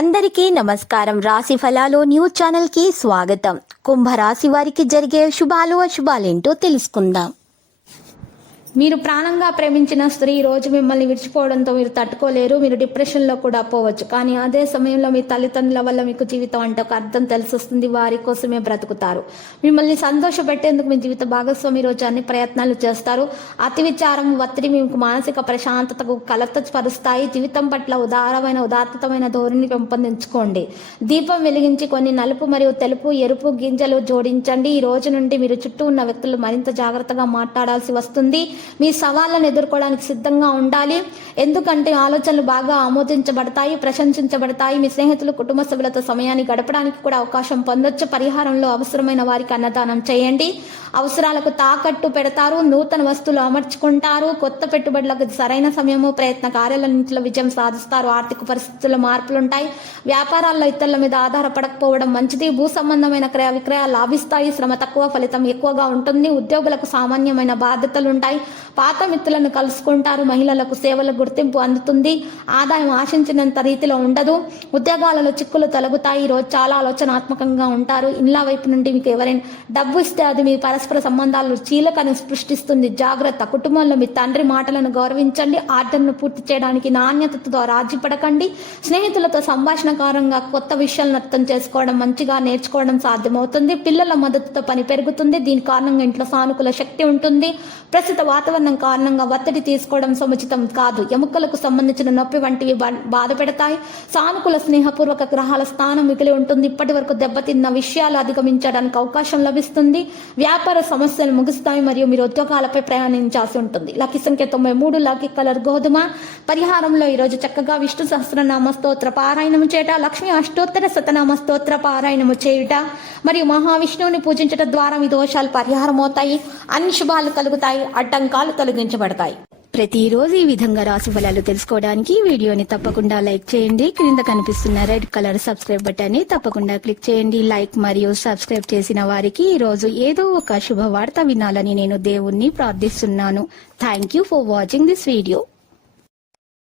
అందరికీ నమస్కారం. రాశి ఫలాలు న్యూస్ ఛానల్ కి స్వాగతం. కుంభరాశి వారికి జరిగే శుభాలు అశుభాలేంటో తెలుసుకుందాం. మీరు ప్రాణంగా ప్రేమించిన స్త్రీ ఈ రోజు మిమ్మల్ని విడిచిపోవడంతో మీరు తట్టుకోలేరు. మీరు డిప్రెషన్లో కూడా పోవచ్చు. కానీ అదే సమయంలో మీ తల్లిదండ్రుల వల్ల మీకు జీవితం అంటే ఒక అర్థం తెలిసొస్తుంది. వారి కోసమే బ్రతుకుతారు. మిమ్మల్ని సంతోషపెట్టేందుకు మీ జీవిత భాగస్వామి రోజు అన్ని ప్రయత్నాలు చేస్తారు. అతి విచారం, ఒత్తిడి మీకు మానసిక ప్రశాంతతకు కలతపరుస్తాయి. జీవితం పట్ల ఉదాత్తమైన ధోరణి పెంపొందించుకోండి. దీపం వెలిగించి కొన్ని నలుపు మరియు తెలుపు, ఎరుపు గింజలు జోడించండి. ఈ రోజు నుండి మీరు చుట్టూ ఉన్న వ్యక్తులు మరింత జాగ్రత్తగా మాట్లాడాల్సి వస్తుంది. మీ సవాళ్లను ఎదుర్కోవడానికి సిద్ధంగా ఉండాలి. ఎందుకంటే ఆలోచనలు బాగా ఆమోదించబడతాయి, ప్రశంసించబడతాయి. మీ స్నేహితులు, కుటుంబ సభ్యులతో సమయాన్ని గడపడానికి కూడా అవకాశం పొందొచ్చు. పరిహారంలో అవసరమైన వారికి అన్నదానం చేయండి. అవసరాలకు తాకట్టు పెడతారు. నూతన వస్తువులు అమర్చుకుంటారు. కొత్త పెట్టుబడులకు సరైన సమయము, ప్రయత్న కార్యాలన్నింటిలో విజయం సాధిస్తారు. ఆర్థిక పరిస్థితుల్లో మార్పులుంటాయి. వ్యాపారాల్లో ఇతరుల మీద ఆధారపడకపోవడం మంచిది. భూ సంబంధమైన క్రయ విక్రయాలు లాభిస్తాయి. శ్రమ తక్కువ, ఫలితం ఎక్కువగా ఉంటుంది. ఉద్యోగులకు సామాన్యమైన బాధ్యతలుంటాయి. పాత మిత్రులను కలుసుకుంటారు. మహిళలకు సేవల గుర్తింపు అందుతుంది. ఆదాయం ఆశించినంత రీతిలో ఉండదు. ఉద్యోగాలలో చిక్కులు తొలగుతాయి. ఈరోజు చాలా ఆలోచనాత్మకంగా ఉంటారు. ఇండ్ల వైపు నుండి మీకు ఎవరైనా డబ్బు ఇస్తే అది మీ పరస్పర సంబంధాలు చీలకని సృష్టిస్తుంది. జాగ్రత్త. కుటుంబంలో మీ తండ్రి మాటలను గౌరవించండి. ఆర్డర్ను పూర్తి చేయడానికి నాణ్యతతో రాజీ పడకండి. స్నేహితులతో సంభాషణకారంగా కొత్త విషయాలను అర్థం చేసుకోవడం, మంచిగా నేర్చుకోవడం సాధ్యమవుతుంది. పిల్లల మద్దతుతో పని పెరుగుతుంది. దీని కారణంగా ఇంట్లో సానుకూల శక్తి ఉంటుంది. ప్రస్తుత వాతావరణం కారణంగా ఒత్తిడి తీసుకోవడం సముచితం కాదు. ఎముకలకు సంబంధించిన నొప్పి వంటివి బాధ పెడతాయి. సానుకూల స్నేహపూర్వక గ్రహాల స్థానం మిగిలి ఉంటుంది. ఇప్పటి వరకు దెబ్బతిన్న విషయాలు అధిగమించడానికి అవకాశం లభిస్తుంది. వ్యాపార సమస్యలు ముగుస్తాయి మరియు మీరు ఉద్యోగాలపై ప్రయాణించాల్సి ఉంటుంది. లక్కీ సంఖ్య 93, లక్కీ కలర్ గోధుమ. పరిహారంలో ఈరోజు చక్కగా విష్ణు సహస్రనామ స్తోత్ర పారాయణము చేయట, లక్ష్మీ అష్టోత్తర శతనామ స్తోత్ర పారాయణము చేయుట మరియు మహావిష్ణువుని పూజించడం ద్వారా మీ దోషాలు పరిహారం అవుతాయి. అన్ని శుభాలు కలుగుతాయి. అడ్డంకాలు తొలగించబడతాయి. ప్రతిరోజు ఈ విధంగా రాశి ఫలాలు తెలుసుకోవడానికి వీడియోని తప్పకుండా లైక్ చేయండి. క్రింద కనిపిస్తున్న రెడ్ కలర్ సబ్స్క్రైబ్ బటన్ ని తప్పకుండా క్లిక్ చేయండి. లైక్ మరియు సబ్స్క్రైబ్ చేసిన వారికి ఈ రోజు ఏదో ఒక శుభవార్త వినాలని నేను దేవుణ్ణి ప్రార్థిస్తున్నాను. Thank you for watching this video.